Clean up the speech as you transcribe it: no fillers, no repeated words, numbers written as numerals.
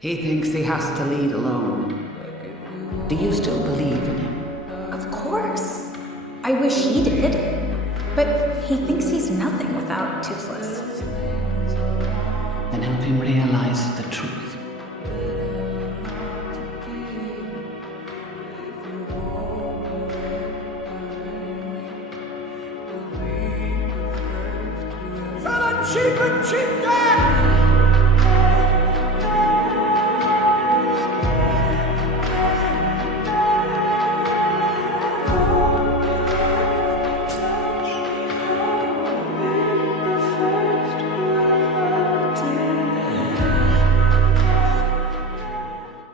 He thinks he has to lead alone. Do you still believe in him? Of course. I wish he did. But he thinks he's nothing without Toothless. Then help him realize the truth. Cheap and cheap,